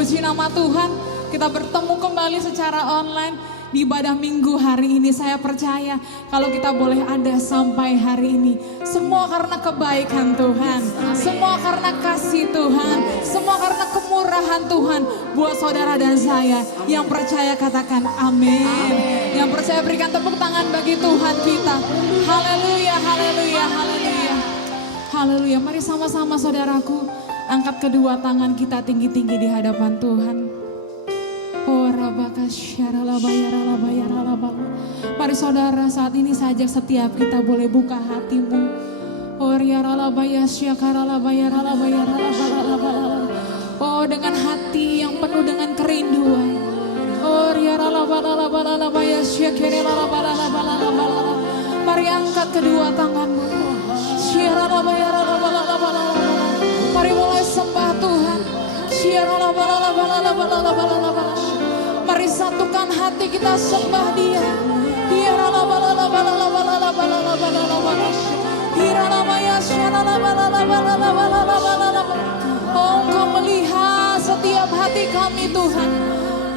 Puji nama Tuhan, kita bertemu kembali secara online di ibadah minggu hari ini. Saya percaya kalau kita boleh ada sampai hari ini, semua karena kebaikan Tuhan, semua karena kasih Tuhan, semua karena kemurahan Tuhan buat saudara dan saya. Yang percaya katakan amin. Yang percaya berikan tepuk tangan bagi Tuhan kita. Haleluya, haleluya, haleluya. Haleluya, mari sama-sama saudaraku, angkat kedua tangan kita tinggi-tinggi di hadapan Tuhan. Mari saudara, saat ini saja setiap kita boleh buka hatimu. Oh, dengan hati yang penuh dengan kerinduan. Mari angkat kedua tanganmu. Mari mulai sembah Tuhan. Mari satukan hati kita sembah Dia. Oh, Engkau melihat setiap hati kami Tuhan.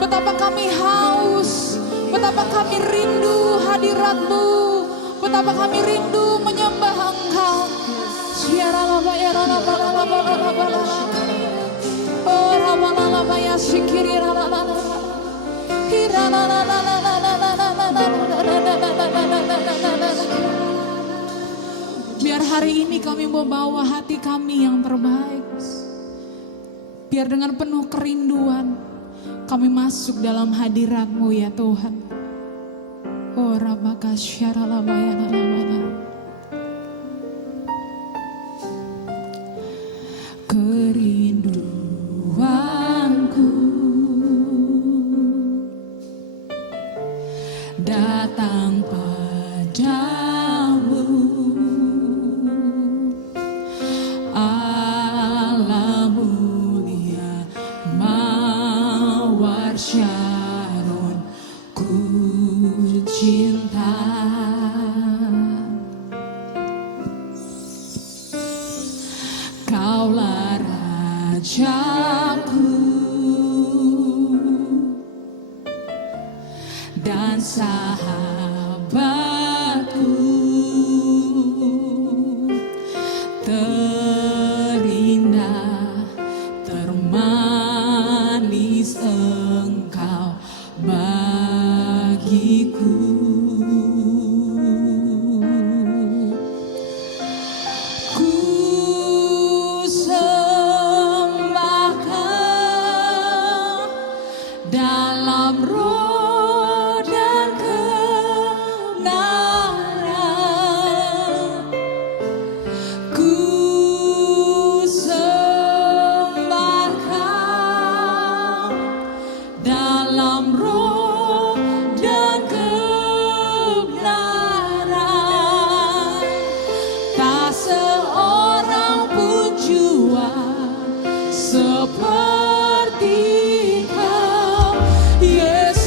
Betapa kami haus, betapa kami rindu hadirat-Mu, betapa kami rindu menyembah Engkau. Biar hari ini kami membawa hati kami yang terbaik. Biar dengan penuh kerinduan kami masuk dalam hadirat-Mu ya Tuhan. Oh Rabbaka syaralabayana. Kerinduanku datang padamu, Allah mulia mawar Syaron, ku cinta. Kaulah Rajaku dan sahabatku, terindah, termanis Engkau bagiku. Dalam roh dan kebenaran, ku sembah Kau. Dalam roh dan kebenaran, tak seorang pun jua seperti Yesus.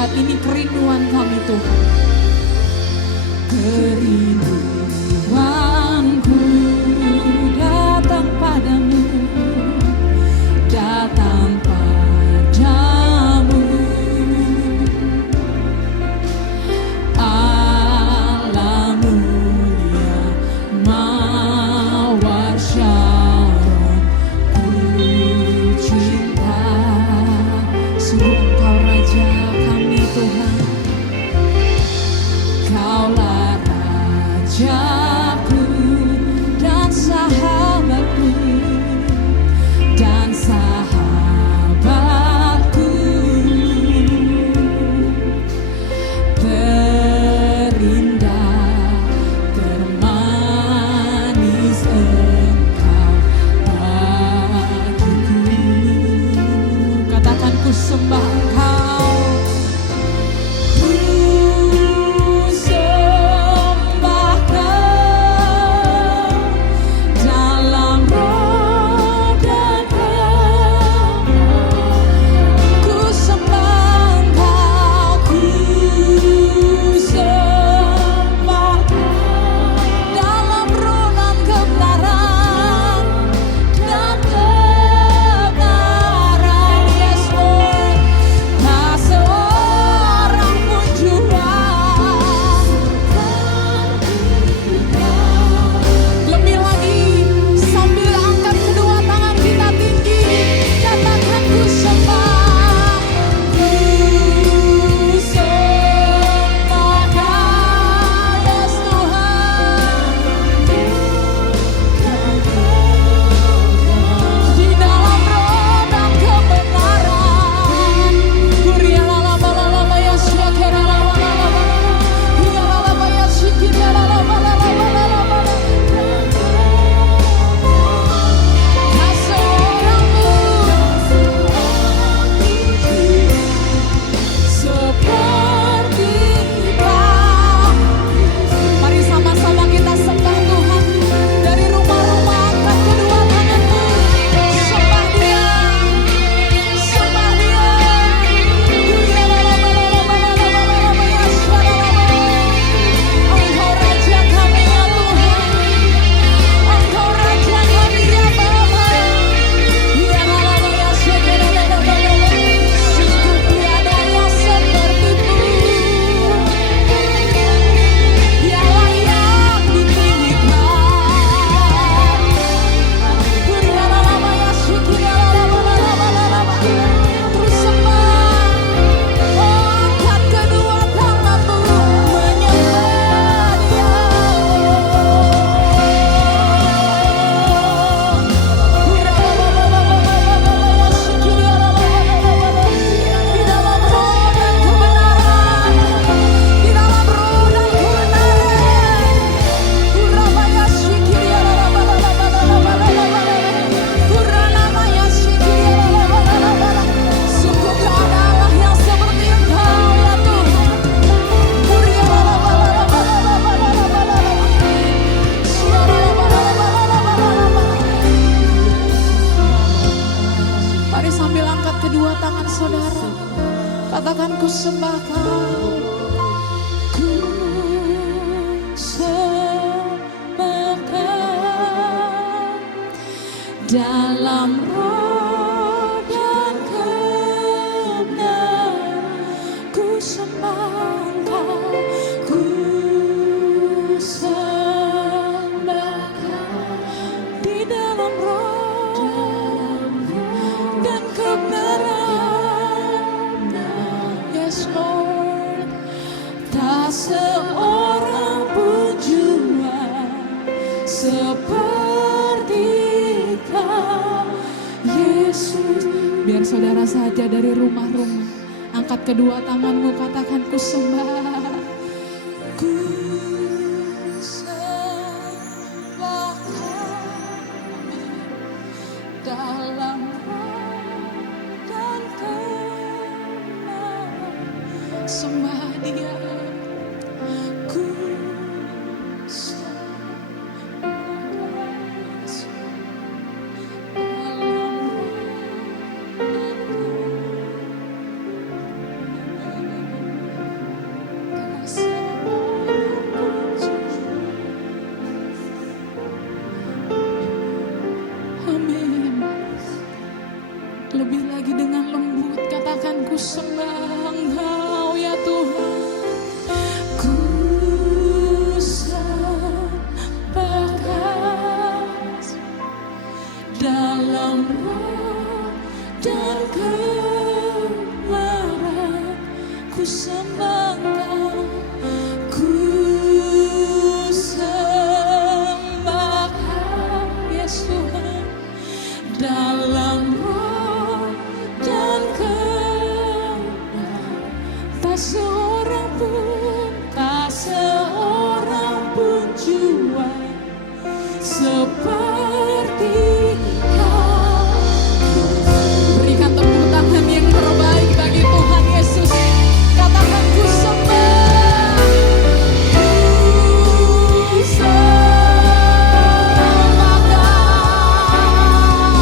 angkat, ini kerinduan kami Tuhan. Kerinduanku datang padamu, datang padamu. Allah mulia mawar Syaron, ku cinta. Sungguh Engkau Raja kami Tuhan, Kaulah Rajaku dan sahabatku, dan sahabatku. Terindah, termanis Engkau bagiku. Katakan ku sembah Engkau. Kedua tangan saudara, katakan ku sembah Kau, ku sembah Kau dalam roh dan kebenaran. Ku sembah Kau, ku sembah Kau di dalam roh dan kebenaran. Yes Lord, tak seorang pun jua seperti Kau Yesus. Biar saudara saja dari rumah-rumah, angkat kedua tanganmu, katakan ku sembah. Ku sembah Kau dalam sembah Dia, ku sembah Yesus dalam Lebih lagi dengan lembut katakan ku sembah Engkau ya Tuhan. Ku sembah dalam roh dan kebenaran. Ku sembah Engkau, ku sembah Yesus Tuhan dalam roh dan kebenaran. Tak seorang pun jua seperti Kau. Berikan tepuk tangan yang terbaik bagi Tuhan Yesus. Katakan ku sembah, ku sembah Kau.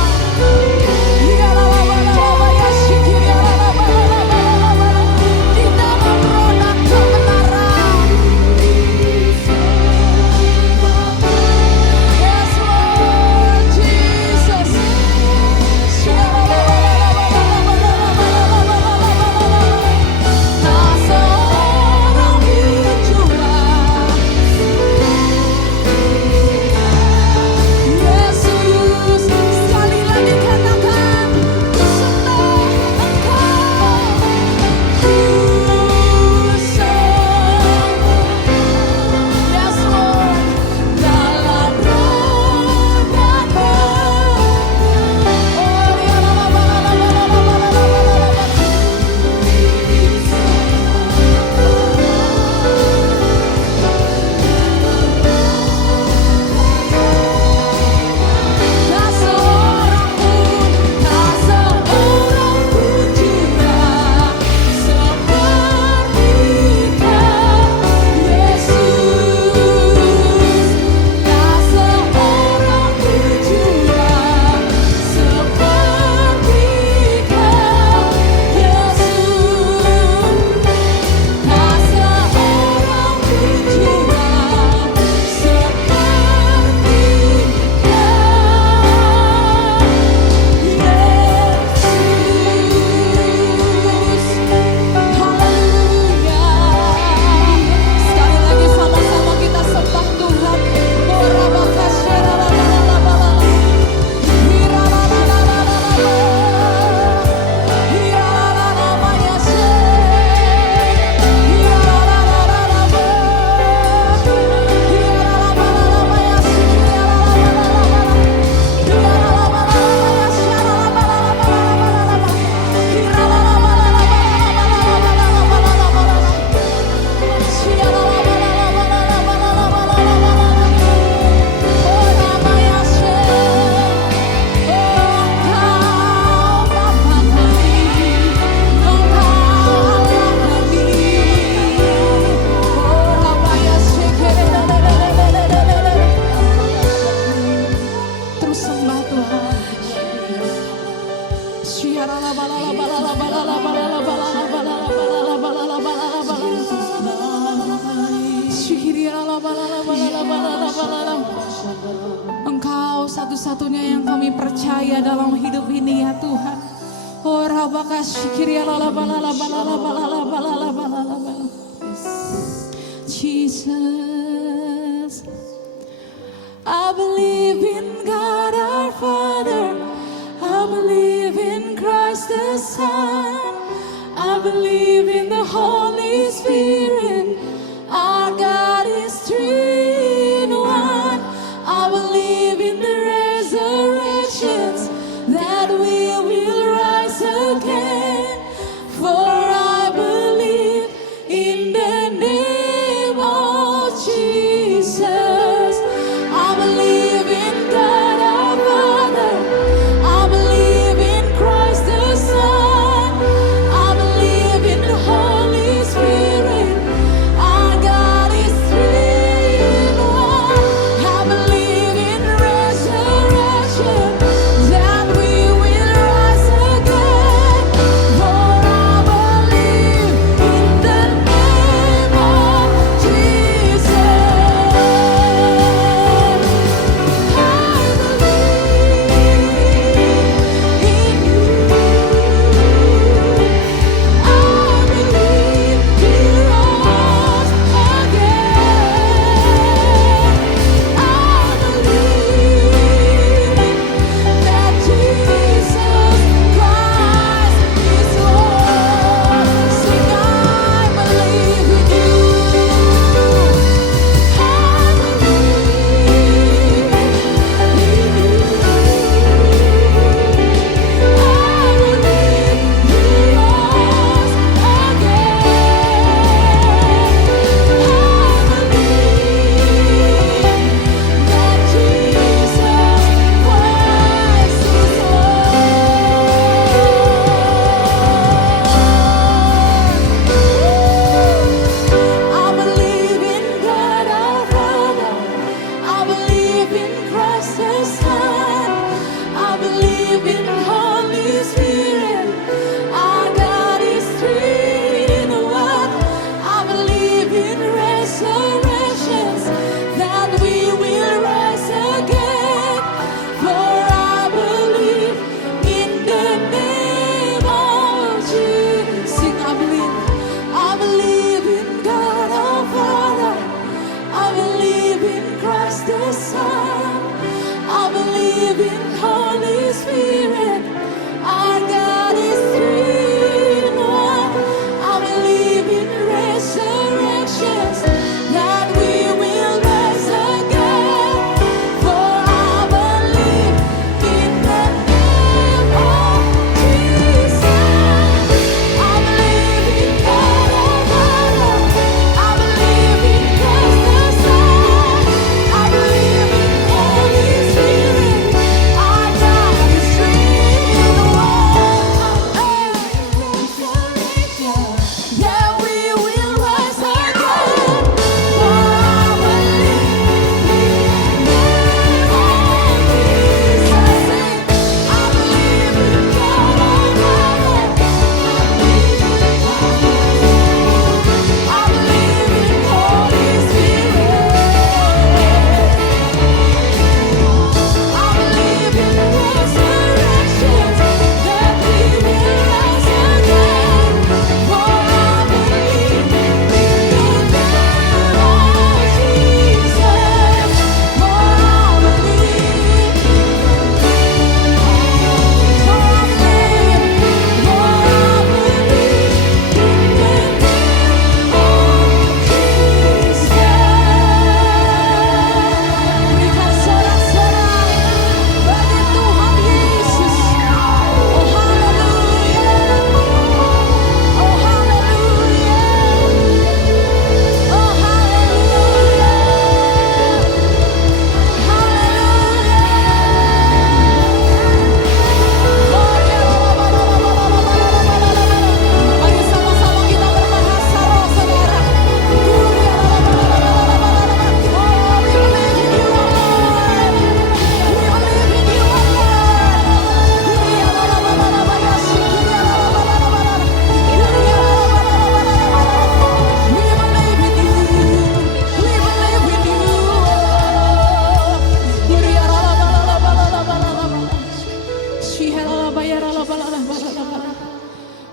Ya la la la la la ya syukur ya la la la la la la la. Di dalam roh dan kebenaran. Yes Lord Jesus. Ya la la la la la la la la la la la. Tak seorang pun jua. Yesus, sekali lagi katakan ku sembah Engkau, ku sembah. Yes Lord, dalam roh dan kebenaran. Oh ya la la la la la la la la la la. Tak seorang pun juga seperti Kau, Yesus. Tak seorang pun juga seperti Kau, Yesus. Tak seorang pun juga seperti Yesus. Haleluya. Sekali lagi sama-sama kita sembah Tuhan. Terus sembah Tuhan. Engkau satu-satunya yang kami percaya dalam hidup ini ya Tuhan. Oh rabaka syikir ya la la la la la la la. Jesus, I believe in God our Father. I believe in Christ the Son. I believe in the Holy Spirit. Our God is three in one. I believe in the resurrections that we will rise again. For I believe in the name of Jesus. I believe in God our Father. I believe in Christ the Son. I believe in the Holy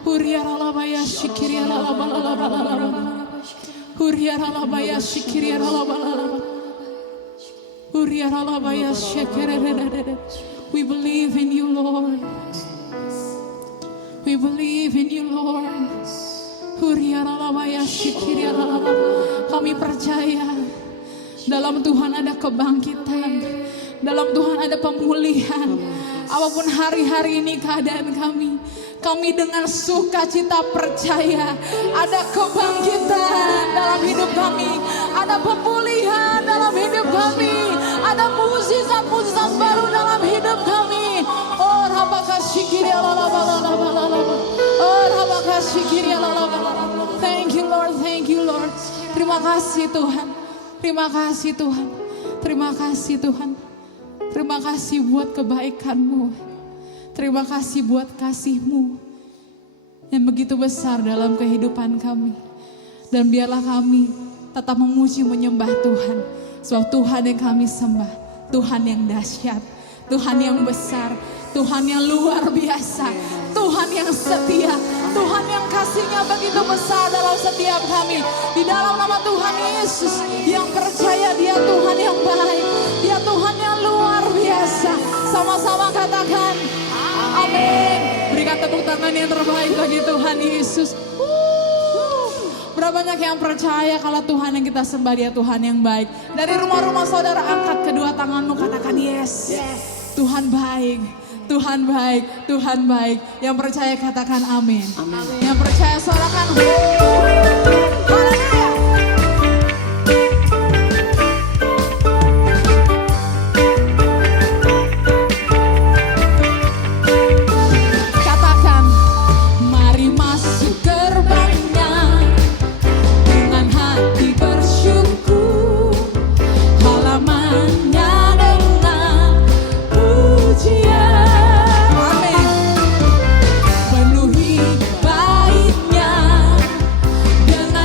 Huriaralabaya shikiriaralabalalabalala. Huriaralabaya shikiriaralabalala. Huriaralabaya shikirererere. We believe in you, Lord. We believe in you, Lord. Huriaralabaya shikiriaralabalala. Kami percaya dalam Tuhan ada kebangkitan, dalam Tuhan ada pemulihan. Apapun hari-hari ini keadaan kami dengan sukacita percaya ada kebangkitan dalam hidup kami, ada pemulihan dalam hidup kami, ada mukjizat-mukjizat baru dalam hidup kami. Oh, thank you Lord, thank you Lord. Terima kasih Tuhan, terima kasih Tuhan, terima kasih Tuhan. Terima kasih buat kebaikan-Mu. Terima kasih buat kasih-Mu yang begitu besar dalam kehidupan kami. Dan biarlah kami tetap memuji menyembah Tuhan. Sebab Tuhan yang kami sembah, Tuhan yang dahsyat, Tuhan yang besar, Tuhan yang luar biasa, Tuhan yang setia, Tuhan yang kasih-Nya begitu besar dalam setiap kami. Di dalam nama Tuhan Yesus yang percaya Dia Tuhan yang baik, Dia Tuhan yang luar biasa. Sama-sama katakan amin. Berikan tepuk tangan yang terbaik bagi Tuhan Yesus. Berapa banyak yang percaya kalau Tuhan yang kita sembah Dia Tuhan yang baik. Dari rumah-rumah saudara angkat kedua tanganmu, katakan yes. Tuhan baik, Tuhan baik, Tuhan baik. Yang percaya katakan amin. Yang percaya sorakan haleluya. Katakan, mari masuk gerbangnya dengan hati bersyukur, halamannya dengan pujian. Amin. Penuhi baitnya dengan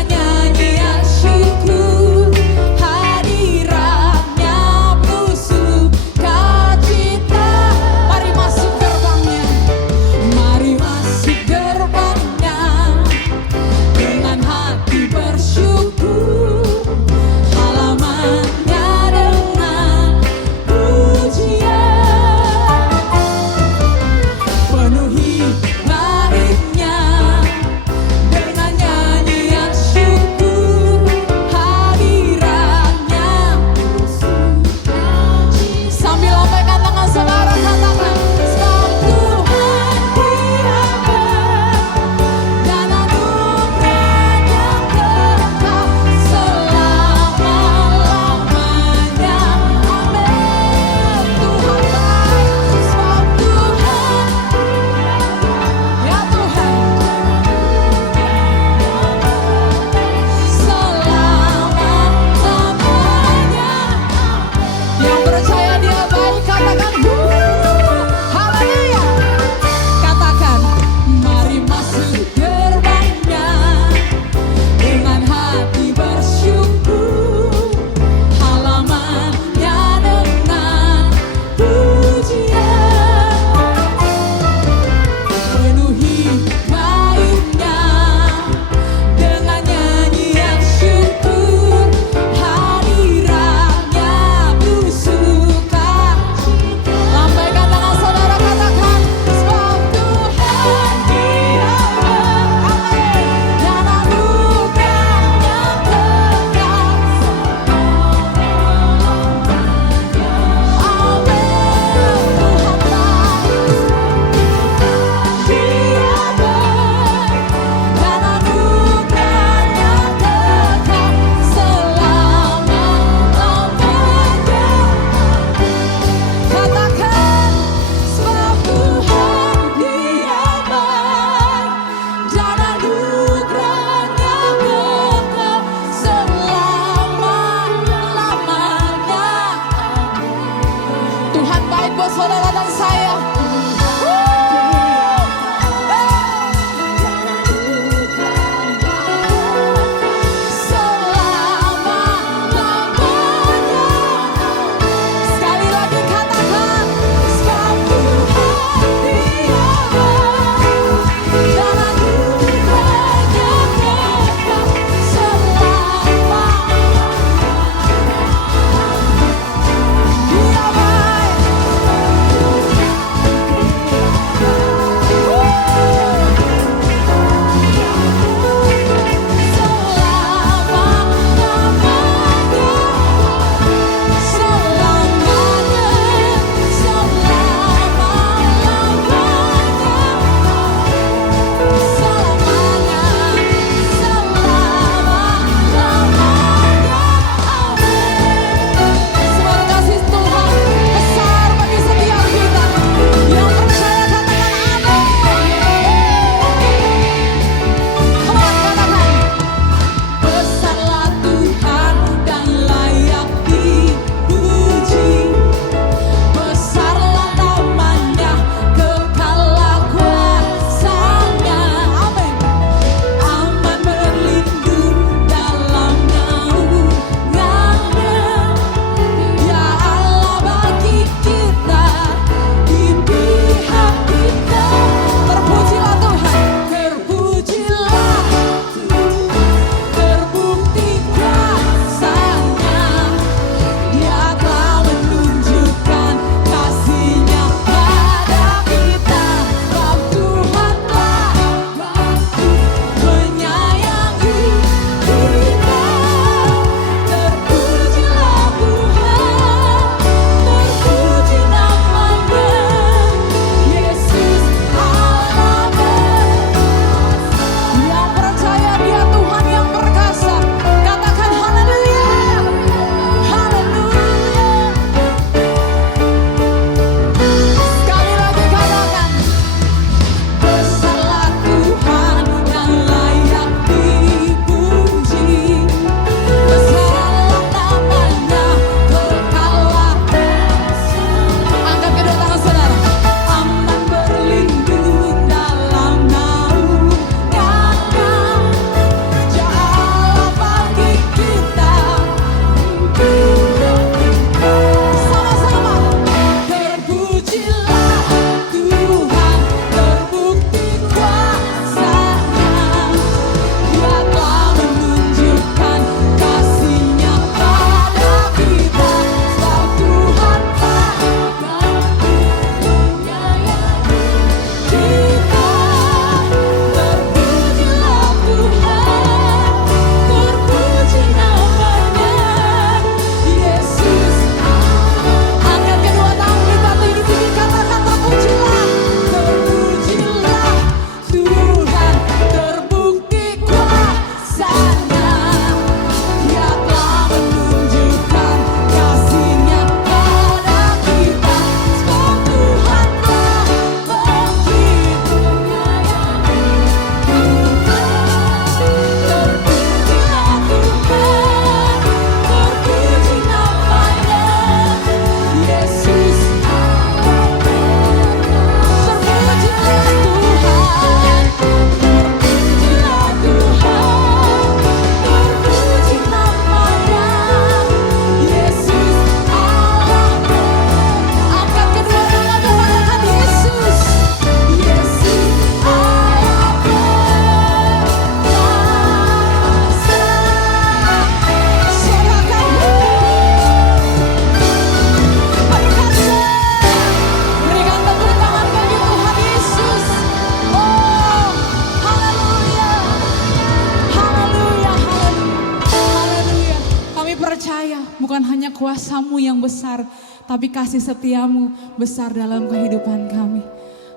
hanya kuasa-Mu yang besar, tapi kasih setiamu besar dalam kehidupan kami.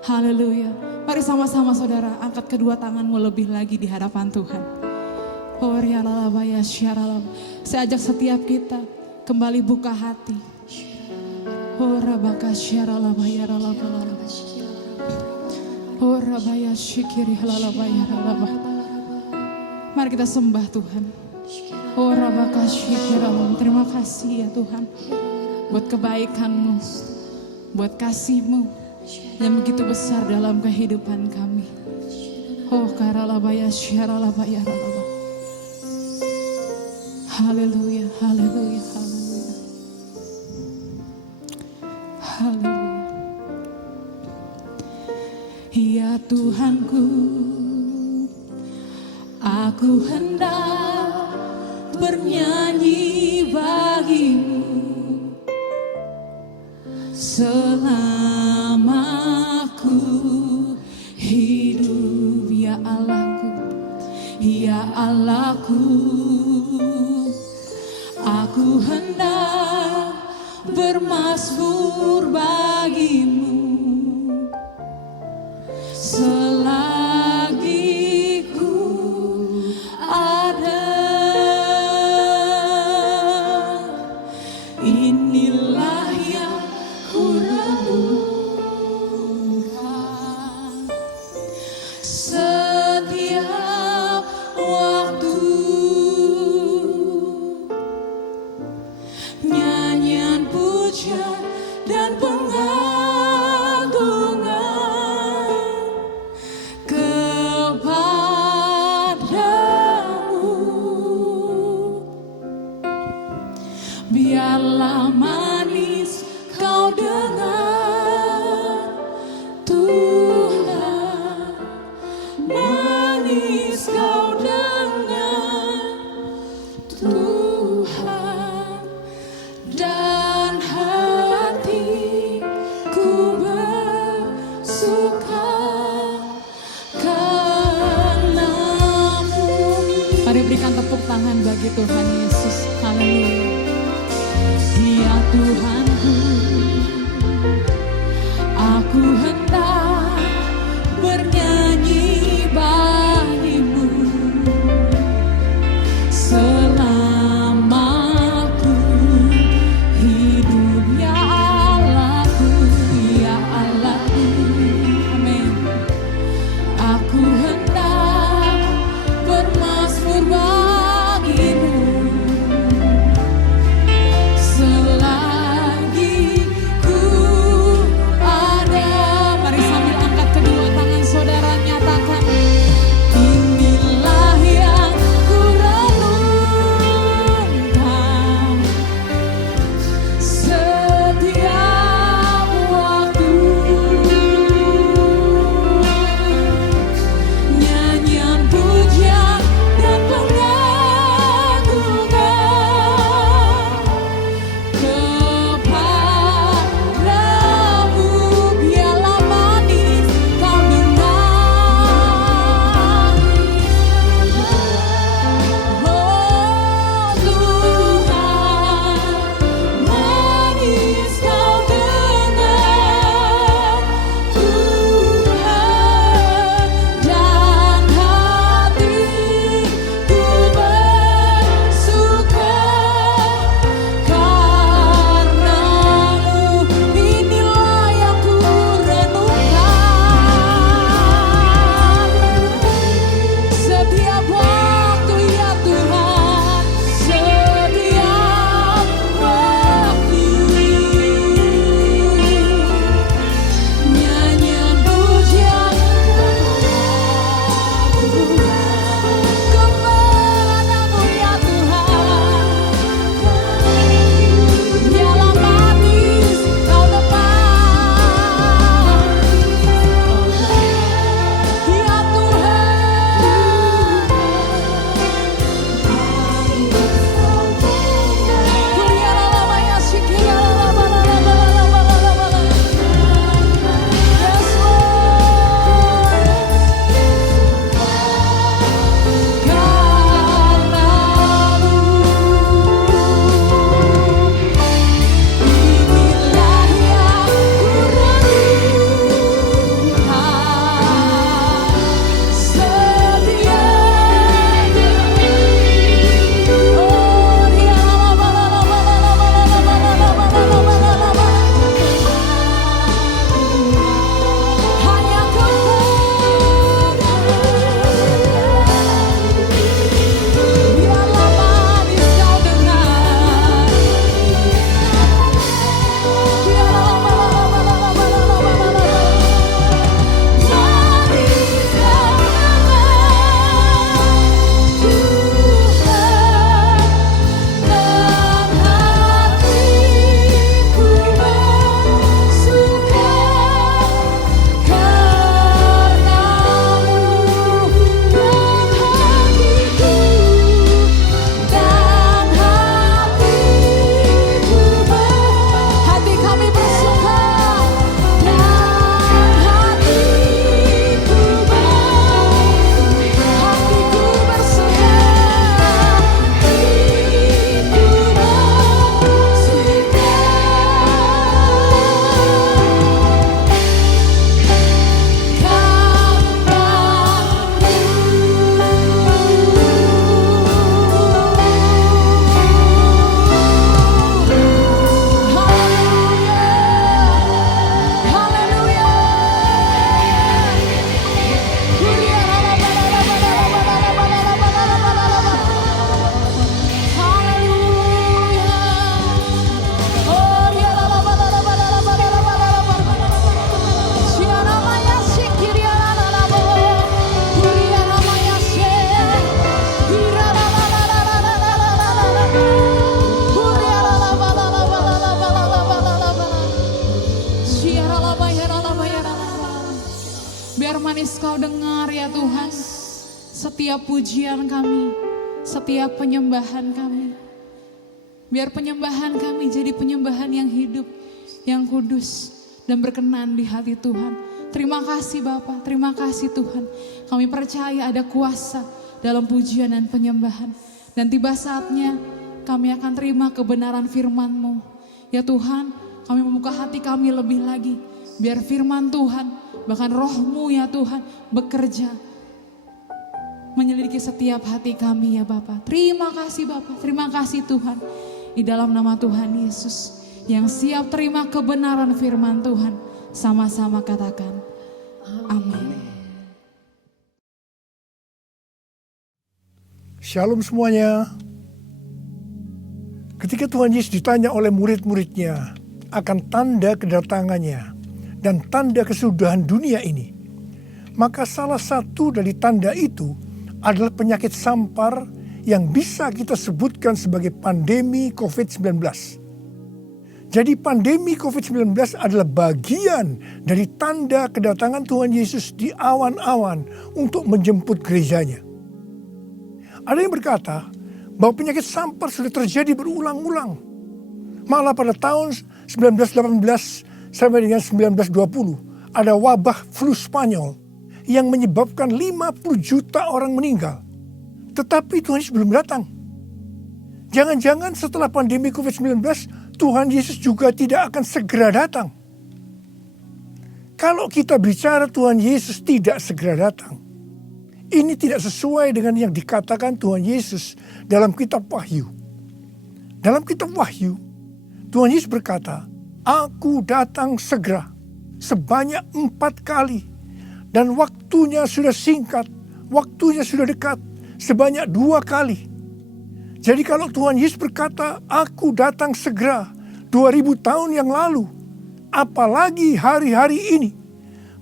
Haleluya. Mari sama-sama saudara angkat kedua tanganmu lebih lagi di hadapan Tuhan. Saya ajak setiap kita kembali buka hati. Mari kita sembah Tuhan. Terima kasih ya Tuhan, buat kebaikan-Mu, buat kasih-Mu yang begitu besar dalam kehidupan kami. Haleluya, haleluya, haleluya. Haleluya. Ya Tuhanku, aku hendak bernyanyi bagi-Mu selama aku hidup, ya Allahku, ya Allahku. Aku hendak bermazmur bagi-Mu selagi ku ada. Inilah yang ku renungkan setiap waktu. Nyanyian pujian dan pengagungan kepadamu. Biarlah manis kau dengar Tuhan, manis kau dengar Tuhan, dan hatiku bersuka karenamu. Mari berikan tepuk tangan bagi Tuhan Yesus. Haleluya. Ya Tuhanku, aku hendak bernyanyi bagi-Mu selama aku hidup, ya Allahku, ya Allahku. Amin. Aku hendak bermazmur bagi-Mu selagi ku ada. Mari sambil angkat kedua tangan saudara, nyatakan, inilah yang ku renungkan setiap waktu. keras Kau dengar ya Tuhan setiap pujian kami, setiap penyembahan kami. Biar penyembahan kami jadi penyembahan yang hidup, yang kudus dan berkenan di hati Tuhan. Terima kasih Bapa, terima kasih Tuhan. Kami percaya ada kuasa dalam pujian dan penyembahan. Dan tiba saatnya kami akan terima kebenaran firman-Mu. Ya Tuhan, kami membuka hati kami lebih lagi. Biar firman Tuhan, bahkan roh-Mu ya Tuhan bekerja. Menyelidiki setiap hati kami ya Bapa. Terima kasih Bapa, terima kasih Tuhan. Di dalam nama Tuhan Yesus yang siap terima kebenaran firman Tuhan. Sama-sama katakan, amin. Shalom semuanya. Ketika Tuhan Yesus ditanya oleh murid-muridnya akan tanda kedatangannya dan tanda kesudahan dunia ini, maka salah satu dari tanda itu adalah penyakit sampar yang bisa kita sebutkan sebagai pandemi COVID-19. Jadi pandemi COVID-19 adalah bagian dari tanda kedatangan Tuhan Yesus di awan-awan untuk menjemput gerejanya. Ada yang berkata bahwa penyakit sampar sudah terjadi berulang-ulang. Malah pada tahun 1918 sampai dengan 1920 ada wabah flu Spanyol yang menyebabkan 50 juta orang meninggal. Tetapi Tuhan Yesus belum datang. Jangan-jangan setelah pandemi COVID-19 Tuhan Yesus juga tidak akan segera datang. Kalau kita bicara Tuhan Yesus tidak segera datang, ini tidak sesuai dengan yang dikatakan Tuhan Yesus dalam kitab Wahyu. Dalam kitab Wahyu, Tuhan Yesus berkata, "Aku datang segera sebanyak 4 kali. Dan waktunya sudah singkat, waktunya sudah dekat sebanyak 2 kali." Jadi kalau Tuhan Yesus berkata, "Aku datang segera" 2000 tahun yang lalu, apalagi hari-hari ini,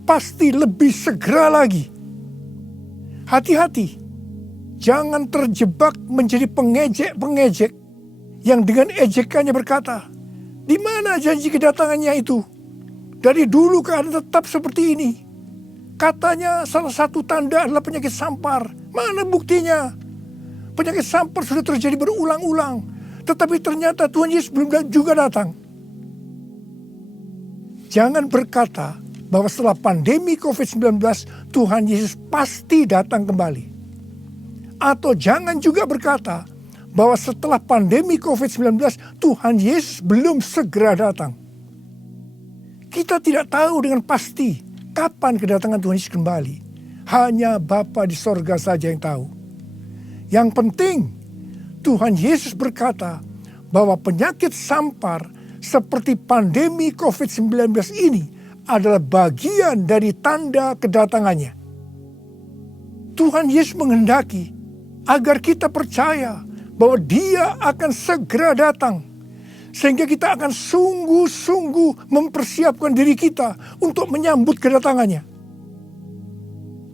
pasti lebih segera lagi. Hati-hati, jangan terjebak menjadi pengejek-pengejek yang dengan ejekannya berkata, "Di mana janji kedatangannya itu? Dari dulu keadaan tetap seperti ini. Katanya salah satu tanda adalah penyakit sampar. Mana buktinya? Penyakit sampar sudah terjadi berulang-ulang. Tetapi ternyata Tuhan Yesus belum juga datang." Jangan berkata bahwa setelah pandemi COVID-19 Tuhan Yesus pasti datang kembali. Atau jangan juga berkata bahwa setelah pandemi COVID-19 Tuhan Yesus belum segera datang. Kita tidak tahu dengan pasti kapan kedatangan Tuhan Yesus kembali. Hanya Bapa di sorga saja yang tahu. Yang penting Tuhan Yesus berkata bahwa penyakit sampar seperti pandemi COVID-19 ini adalah bagian dari tanda kedatangannya. Tuhan Yesus menghendaki agar kita percaya bahwa Dia akan segera datang. Sehingga kita akan sungguh-sungguh mempersiapkan diri kita untuk menyambut kedatangannya.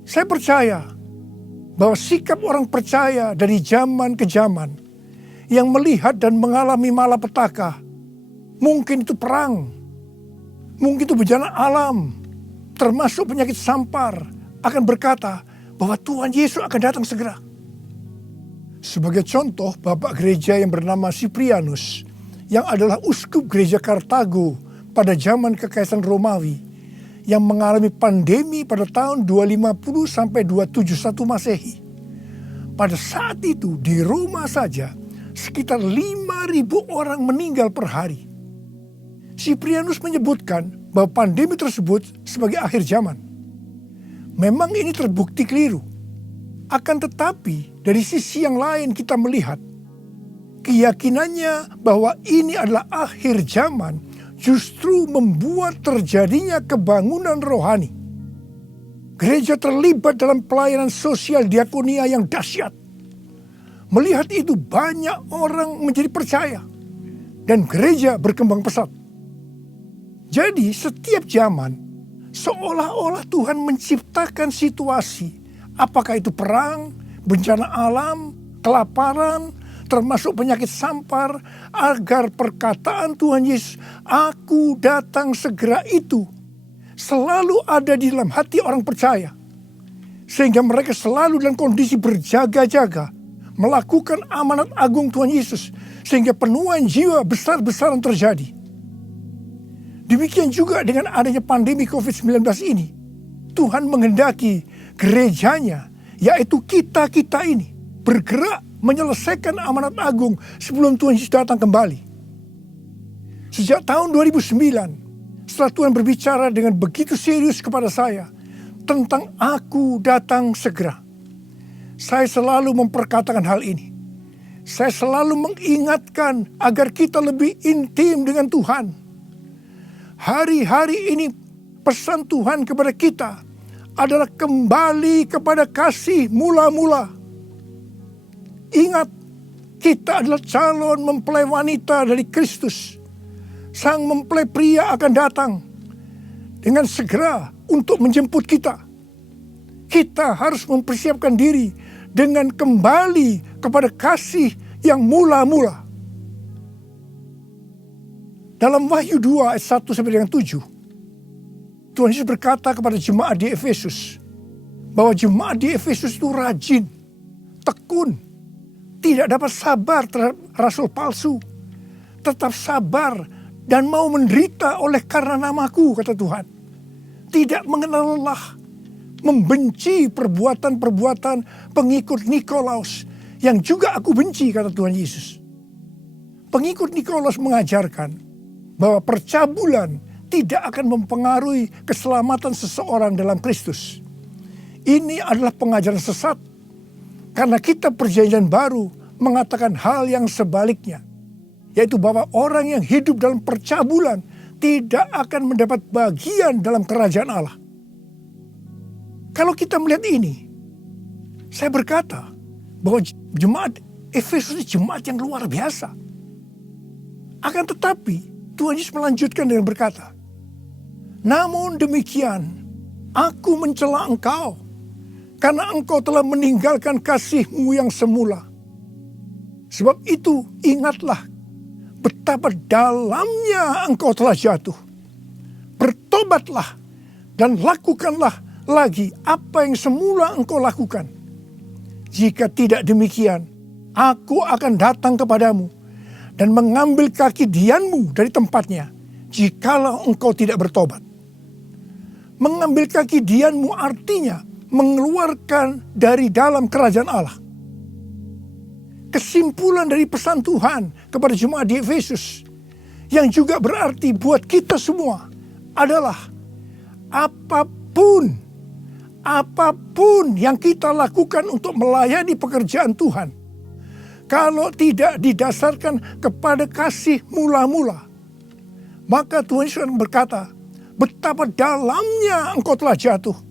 Saya percaya bahwa sikap orang percaya dari zaman ke zaman yang melihat dan mengalami malapetaka, mungkin itu perang, mungkin itu bencana alam, termasuk penyakit sampar, akan berkata bahwa Tuhan Yesus akan datang segera. Sebagai contoh, Bapak Gereja yang bernama Cyprianus, yang adalah uskup gereja Kartago pada zaman Kekaisaran Romawi, yang mengalami pandemi pada tahun 250 sampai 271 Masehi. Pada saat itu di Roma saja sekitar 5.000 orang meninggal per hari. Cyprianus menyebutkan bahwa pandemi tersebut sebagai akhir zaman. Memang ini terbukti keliru. Akan tetapi dari sisi yang lain kita melihat keyakinannya bahwa ini adalah akhir zaman justru membuat terjadinya kebangunan rohani. Gereja terlibat dalam pelayanan sosial diakonia yang dahsyat. Melihat itu banyak orang menjadi percaya dan gereja berkembang pesat. Jadi setiap zaman seolah-olah Tuhan menciptakan situasi, apakah itu perang, bencana alam, kelaparan, termasuk penyakit sampar, agar perkataan Tuhan Yesus, "Aku datang segera" itu selalu ada di dalam hati orang percaya. sehingga mereka selalu dalam kondisi berjaga-jaga melakukan amanat agung Tuhan Yesus, sehingga penuaian jiwa besar-besaran terjadi. Demikian juga dengan adanya pandemi COVID-19 ini, Tuhan menghendaki gerejanya, yaitu kita-kita ini, bergerak menyelesaikan amanat agung sebelum Tuhan Yesus datang kembali. Sejak tahun 2009, setelah Tuhan berbicara dengan begitu serius kepada saya tentang aku datang segera, saya selalu memperkatakan hal ini. Saya selalu mengingatkan agar kita lebih intim dengan Tuhan. Hari-hari ini pesan Tuhan kepada kita adalah kembali kepada kasih mula-mula. Ingat, kita adalah calon mempelai wanita dari Kristus. Sang mempelai pria akan datang dengan segera untuk menjemput kita. Kita harus mempersiapkan diri dengan kembali kepada kasih yang mula-mula. Dalam Wahyu 2 ayat 1 sampai dengan 7, Tuhan Yesus berkata kepada jemaat di Efesus bahwa jemaat di Efesus itu rajin, tekun, tidak dapat sabar terhadap rasul palsu, tetap sabar dan mau menderita oleh karena namaku, kata Tuhan. Tidak mengenal lelah, membenci perbuatan-perbuatan pengikut Nikolaus yang juga aku benci, kata Tuhan Yesus. Pengikut Nikolaus mengajarkan bahwa percabulan tidak akan mempengaruhi keselamatan seseorang dalam Kristus. Ini adalah pengajaran sesat, karena kita perjanjian baru mengatakan hal yang sebaliknya, yaitu bahwa orang yang hidup dalam percabulan tidak akan mendapat bagian dalam kerajaan Allah. Kalau kita melihat ini, saya berkata bahwa jemaat Efesus ini jemaat yang luar biasa. Akan tetapi Tuhan Yesus melanjutkan dengan berkata, namun demikian, aku mencela engkau, karena engkau telah meninggalkan kasihmu yang semula. Sebab itu ingatlah betapa dalamnya engkau telah jatuh. Bertobatlah dan lakukanlah lagi apa yang semula engkau lakukan. Jika tidak demikian, aku akan datang kepadamu dan mengambil kaki dianmu dari tempatnya, jikalau engkau tidak bertobat. Mengambil kaki dianmu artinya mengeluarkan dari dalam kerajaan Allah. Kesimpulan dari pesan Tuhan kepada jemaat di Efesus, yang juga berarti buat kita semua, adalah apapun yang kita lakukan untuk melayani pekerjaan Tuhan, kalau tidak didasarkan kepada kasih mula-mula, maka Tuhan Yesus berkata, betapa dalamnya engkau telah jatuh.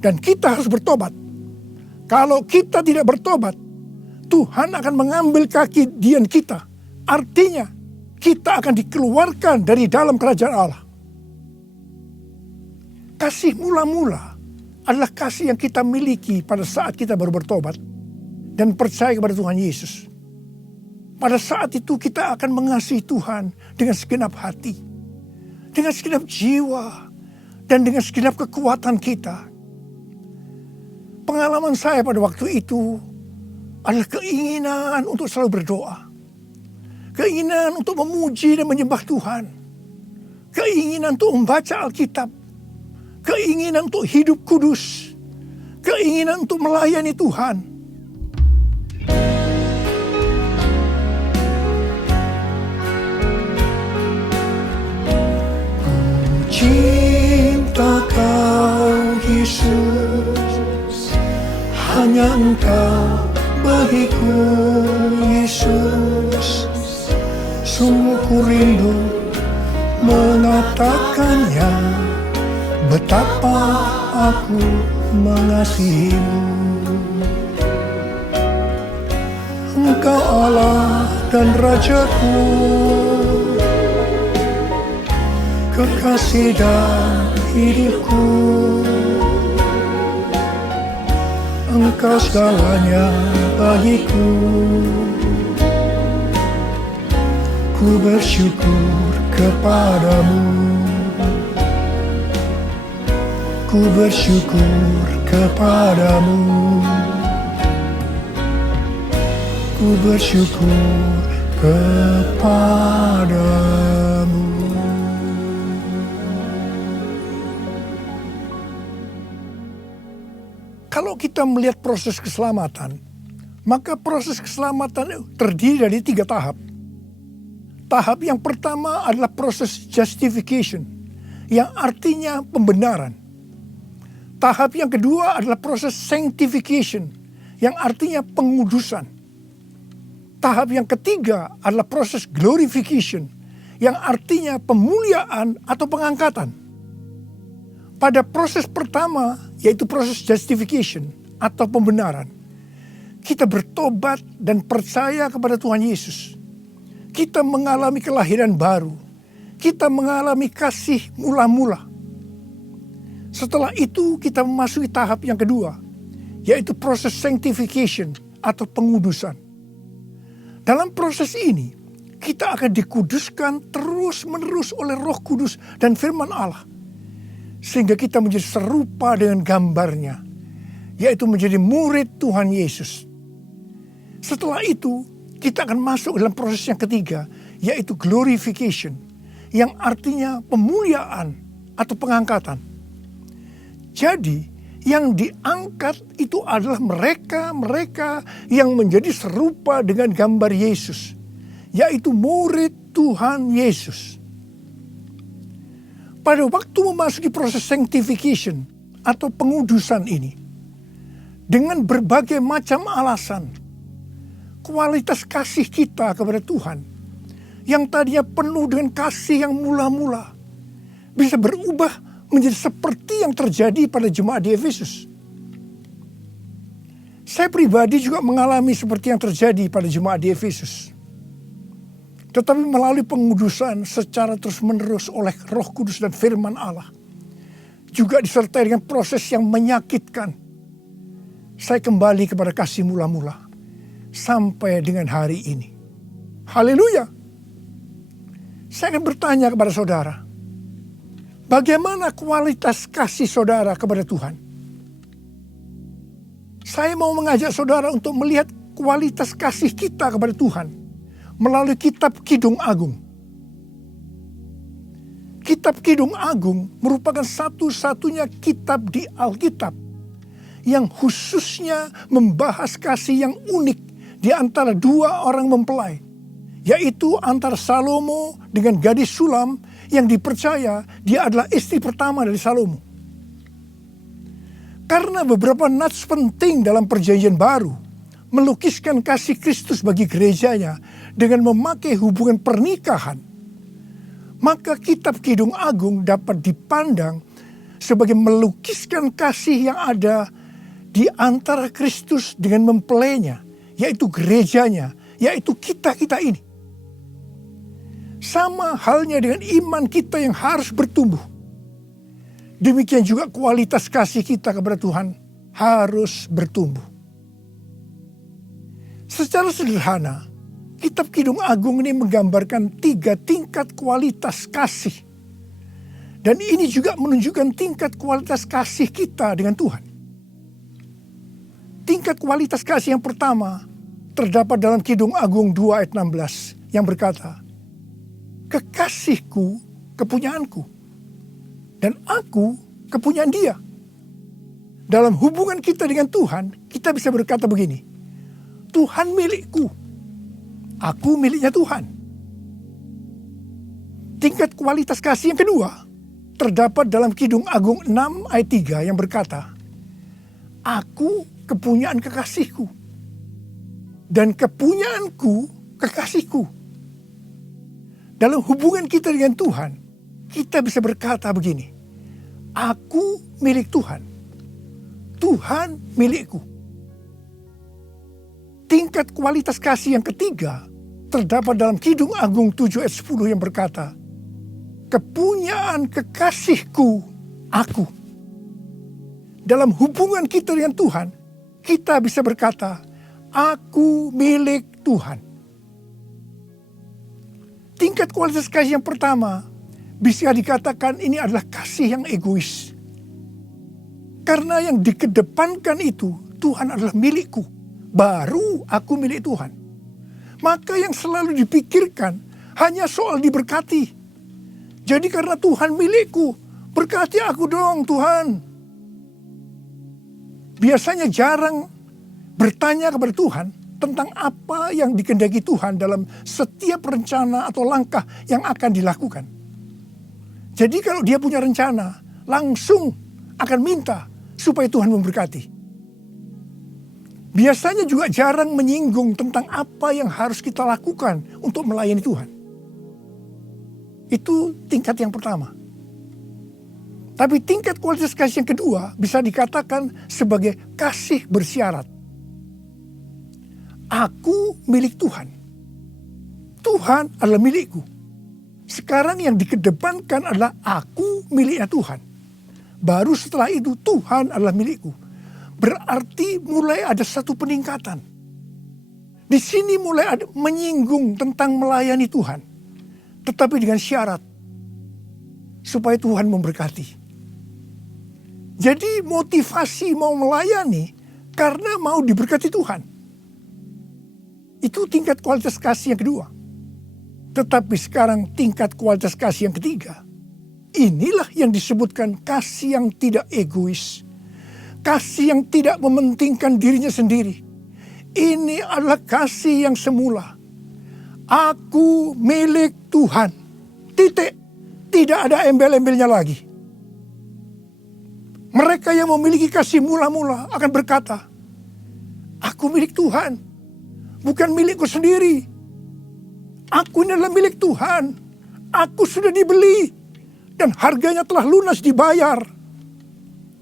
Dan kita harus bertobat. Kalau kita tidak bertobat, Tuhan akan mengambil kaki dian kita. Artinya, kita akan dikeluarkan dari dalam kerajaan Allah. Kasih mula-mula adalah kasih yang kita miliki pada saat kita baru bertobat dan percaya kepada Tuhan Yesus. Pada saat itu kita akan mengasihi Tuhan dengan segenap hati, dengan segenap jiwa, dan dengan segenap kekuatan kita. Pengalaman saya pada waktu itu adalah keinginan untuk selalu berdoa. Keinginan untuk memuji dan menyembah Tuhan. Keinginan untuk membaca Alkitab. Keinginan untuk hidup kudus. Keinginan untuk melayani Tuhan. Cinta kau Yesus, hanya engkau bagiku Yesus. Sungguh ku rindu mengatakannya, betapa aku mengasihimu. Engkau Allah dan Rajaku, kekasih dan hidupku. Engkau segalanya bagiku. Ku bersyukur kepadamu. Ku bersyukur kepadamu. Ku bersyukur kepadamu. Kalau kita melihat proses keselamatan, maka proses keselamatan terdiri dari 3 tahap. Tahap yang pertama adalah proses justification, yang artinya pembenaran. Tahap yang kedua adalah proses sanctification, yang artinya pengudusan. Tahap yang ketiga adalah proses glorification, yang artinya pemuliaan atau pengangkatan. Pada proses pertama, yaitu proses justification atau pembenaran, kita bertobat dan percaya kepada Tuhan Yesus. Kita mengalami kelahiran baru. Kita mengalami kasih mula-mula. Setelah itu kita memasuki tahap yang kedua, yaitu proses sanctification atau pengudusan. Dalam proses ini, kita akan dikuduskan terus-menerus oleh Roh Kudus dan firman Allah. Sehingga kita menjadi serupa dengan gambarnya, yaitu menjadi murid Tuhan Yesus. Setelah itu, kita akan masuk dalam proses yang ketiga, yaitu glorification, yang artinya pemuliaan atau pengangkatan. Jadi, yang diangkat itu adalah mereka yang menjadi serupa dengan gambar Yesus, yaitu murid Tuhan Yesus. Pada waktu memasuki proses sanctification atau pengudusan ini, dengan berbagai macam alasan, kualitas kasih kita kepada Tuhan, yang tadinya penuh dengan kasih yang mula-mula, bisa berubah menjadi seperti yang terjadi pada jemaat di Efesus. Saya pribadi juga mengalami seperti yang terjadi pada jemaat di Efesus. Tetapi melalui pengudusan secara terus-menerus oleh Roh Kudus dan firman Allah, juga disertai dengan proses yang menyakitkan, saya kembali kepada kasih mula-mula sampai dengan hari ini. Haleluya. Saya akan bertanya kepada saudara, bagaimana kualitas kasih saudara kepada Tuhan? Saya mau mengajak saudara untuk melihat kualitas kasih kita kepada Tuhan melalui kitab Kidung Agung. Kitab Kidung Agung merupakan satu-satunya kitab di Alkitab yang khususnya membahas kasih yang unik di antara 2 orang mempelai, yaitu antara Salomo dengan gadis Sulam yang dipercaya dia adalah istri pertama dari Salomo. Karena beberapa nats penting dalam Perjanjian Baru melukiskan kasih Kristus bagi gerejanya dengan memakai hubungan pernikahan, maka kitab Kidung Agung dapat dipandang sebagai melukiskan kasih yang ada di antara Kristus dengan mempelainya, yaitu gerejanya, yaitu kita-kita ini. Sama halnya dengan iman kita yang harus bertumbuh. Demikian juga kualitas kasih kita kepada Tuhan harus bertumbuh. Secara sederhana, kitab Kidung Agung ini menggambarkan 3 tingkat kualitas kasih. Dan ini juga menunjukkan tingkat kualitas kasih kita dengan Tuhan. Tingkat kualitas kasih yang pertama terdapat dalam Kidung Agung 2 ayat 16 yang berkata, kekasihku kepunyaanku, dan aku kepunyaan dia. Dalam hubungan kita dengan Tuhan, kita bisa berkata begini, Tuhan milikku, aku miliknya Tuhan. Tingkat kualitas kasih yang kedua terdapat dalam Kidung Agung 6 ayat 3 yang berkata, aku kepunyaan kekasihku, dan kepunyaanku kekasihku. Dalam hubungan kita dengan Tuhan, kita bisa berkata begini, aku milik Tuhan, Tuhan milikku. Tingkat kualitas kasih yang ketiga terdapat dalam Kidung Agung 7 ayat 10 yang berkata, kepunyaan kekasihku aku. Dalam hubungan kita dengan Tuhan, kita bisa berkata, aku milik Tuhan. Tingkat kualitas kasih yang pertama bisa dikatakan ini adalah kasih yang egois. Karena yang dikedepankan itu, Tuhan adalah milikku. Baru aku milik Tuhan. Maka yang selalu dipikirkan hanya soal diberkati. Jadi karena Tuhan milikku, berkati aku dong Tuhan. Biasanya jarang bertanya kepada Tuhan tentang apa yang dikehendaki Tuhan dalam setiap rencana atau langkah yang akan dilakukan. Jadi kalau dia punya rencana, langsung akan minta supaya Tuhan memberkati. Biasanya juga jarang menyinggung tentang apa yang harus kita lakukan untuk melayani Tuhan. Itu tingkat yang pertama. Tapi tingkat kualitas kasih yang kedua bisa dikatakan sebagai kasih bersyarat. Aku milik Tuhan. Tuhan adalah milikku. Sekarang yang dikedepankan adalah aku miliknya Tuhan. Baru setelah itu Tuhan adalah milikku. Berarti mulai ada satu peningkatan. Di sini mulai ada menyinggung tentang melayani Tuhan. Tetapi dengan syarat. Supaya Tuhan memberkati. Jadi motivasi mau melayani karena mau diberkati Tuhan. Itu tingkat kualitas kasih yang kedua. Tetapi sekarang tingkat kualitas kasih yang ketiga. Inilah yang disebutkan kasih yang tidak egois. Kasih yang tidak mementingkan dirinya sendiri. Ini adalah kasih yang semula. Aku milik Tuhan. Titik. Tidak ada embel-embelnya lagi. Mereka yang memiliki kasih mula-mula akan berkata, aku milik Tuhan. Bukan milikku sendiri. Aku ini adalah milik Tuhan. Aku sudah dibeli. Dan harganya telah lunas dibayar.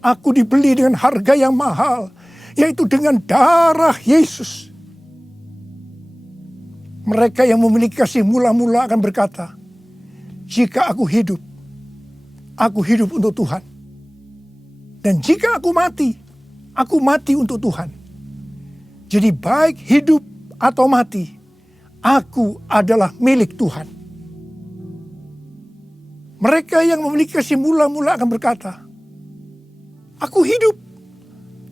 Aku dibeli dengan harga yang mahal. Yaitu dengan darah Yesus. Mereka yang memiliki kasih mula-mula akan berkata, jika aku hidup untuk Tuhan. Dan jika aku mati untuk Tuhan. Jadi baik hidup atau mati, aku adalah milik Tuhan. Mereka yang memiliki kasih mula-mula akan berkata, aku hidup,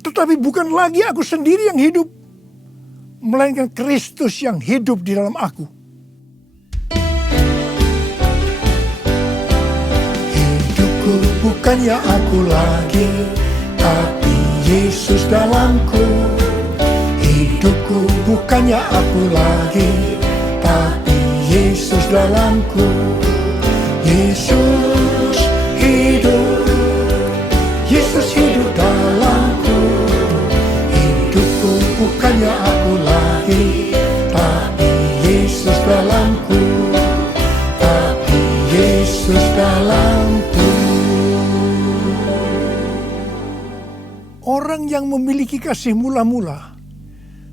tetapi bukan lagi aku sendiri yang hidup, melainkan Kristus yang hidup di dalam aku. Hidupku bukannya aku lagi, tapi Yesus dalamku. Hidupku bukannya aku lagi, tapi Yesus dalamku. Yesus hidup, Yesus hidup dalamku. Hidupku bukannya aku lagi, tapi Yesus dalamku, tapi Yesus dalamku. Orang yang memiliki kasih mula-mula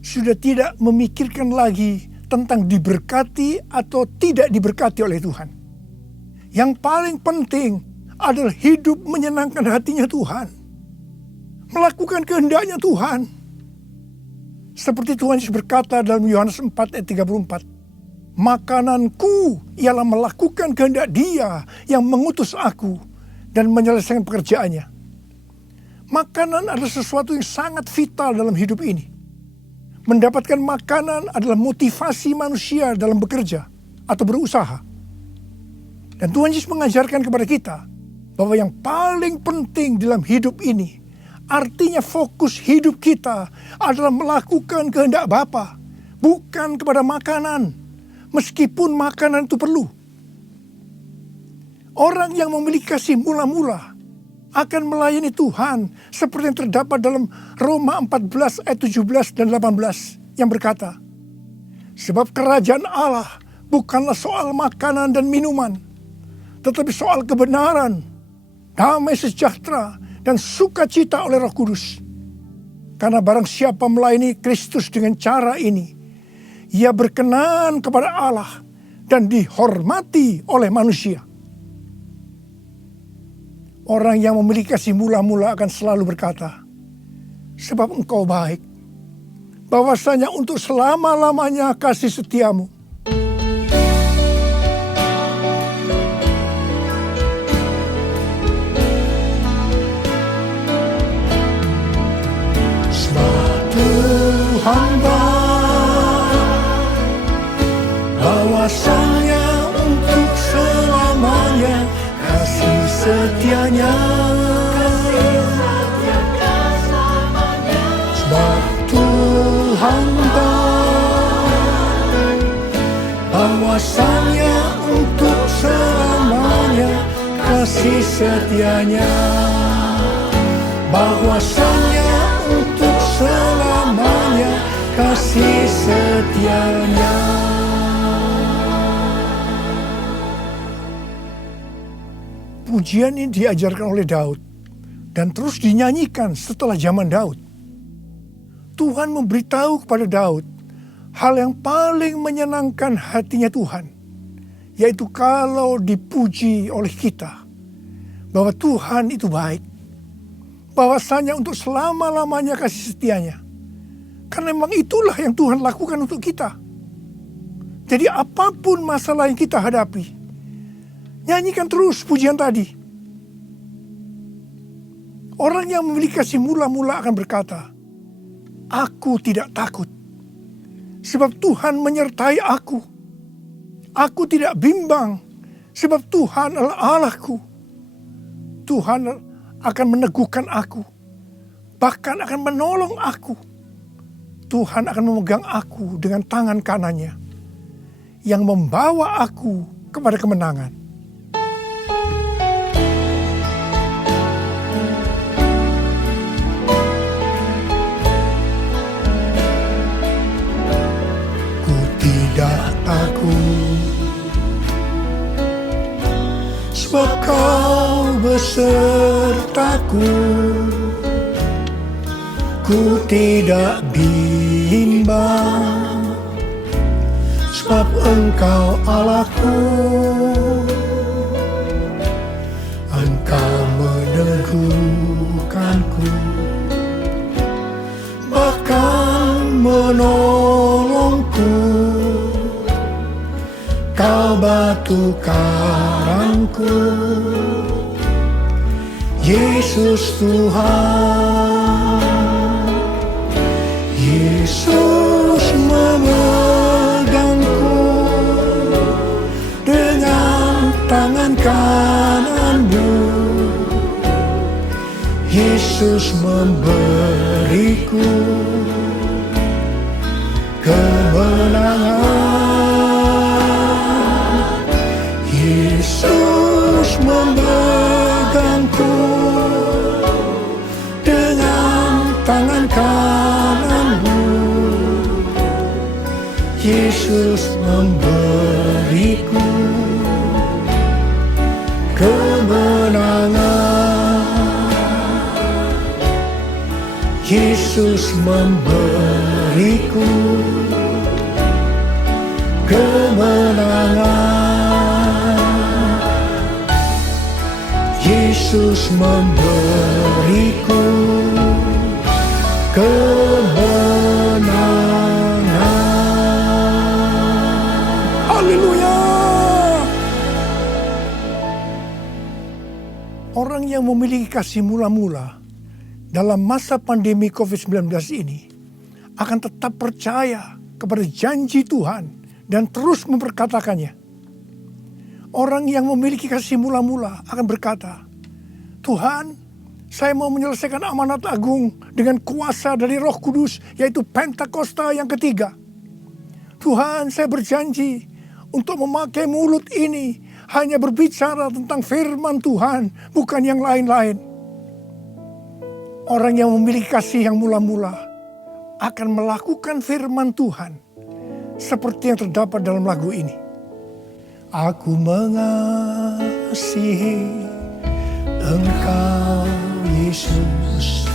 sudah tidak memikirkan lagi tentang diberkati atau tidak diberkati oleh Tuhan. Yang paling penting adalah hidup menyenangkan hatinya Tuhan. Melakukan kehendaknya Tuhan. Seperti Tuhan Yesus berkata dalam Yohanes 4 ayat 34. Makananku ialah melakukan kehendak Dia yang mengutus aku dan menyelesaikan pekerjaannya. Makanan adalah sesuatu yang sangat vital dalam hidup ini. Mendapatkan makanan adalah motivasi manusia dalam bekerja atau berusaha. Dan Tuhan Yesus mengajarkan kepada kita bahwa yang paling penting dalam hidup ini, artinya fokus hidup kita adalah melakukan kehendak Bapa, bukan kepada makanan, meskipun makanan itu perlu. Orang yang memiliki kasih mula-mula akan melayani Tuhan seperti yang terdapat dalam Roma 14 ayat 17 dan 18 yang berkata, sebab kerajaan Allah bukanlah soal makanan dan minuman, tetapi soal kebenaran, damai sejahtera, dan sukacita oleh Roh Kudus. Karena barang siapa melayani Kristus dengan cara ini, ia berkenan kepada Allah dan dihormati oleh manusia. Orang yang memiliki kasih mula-mula akan selalu berkata, sebab engkau baik, bahwasanya untuk selama-lamanya kasih setiamu. hamba, bahwasanya untuk selamanya kasih setianya, bahwasanya untuk selamanya kasih setianya. Pujian ini diajarkan oleh Daud dan terus dinyanyikan setelah zaman Daud. Tuhan memberitahu kepada Daud hal yang paling menyenangkan hatinya Tuhan, yaitu kalau dipuji oleh kita, bahwa Tuhan itu baik, bahwasanya untuk selama-lamanya kasih setianya. Karena memang itulah yang Tuhan lakukan untuk kita. Jadi apapun masalah yang kita hadapi, nyanyikan terus pujian tadi. Orang yang memiliki kasih mula-mula akan berkata, aku tidak takut, sebab Tuhan menyertai aku. Aku tidak bimbang, sebab Tuhan adalah Allahku. Tuhan akan meneguhkan aku, bahkan akan menolong aku. Tuhan akan memegang aku dengan tangan kanannya, yang membawa aku kepada kemenangan. Tidak takut, sebab Kau besertaku. Ku tidak bimbang, sebab Engkau Allahku. Engkau meneguhkanku, bahkan menolongku. Kau batu karangku, Yesus Tuhan. Yesus memegangku dengan tangan kanan-Mu. Yesus memberiku kemenangan. Yesus memegangku dengan tangan kanan-Mu. Yesus memberiku kemenangan. Yesus memberiku kemenangan. Yesus memberiku kemenangan. Haleluya. Orang yang memiliki kasih mula-mula dalam masa pandemi COVID-19 ini akan tetap percaya kepada janji Tuhan dan terus memperkatakannya. Orang yang memiliki kasih mula-mula akan berkata, Tuhan, saya mau menyelesaikan amanat agung dengan kuasa dari Roh Kudus, yaitu Pentakosta yang ketiga. Tuhan, saya berjanji untuk memakai mulut ini hanya berbicara tentang firman Tuhan, bukan yang lain-lain. Orang yang memiliki kasih yang mula-mula akan melakukan firman Tuhan seperti yang terdapat dalam lagu ini. Aku mengasihi Engkau Yesus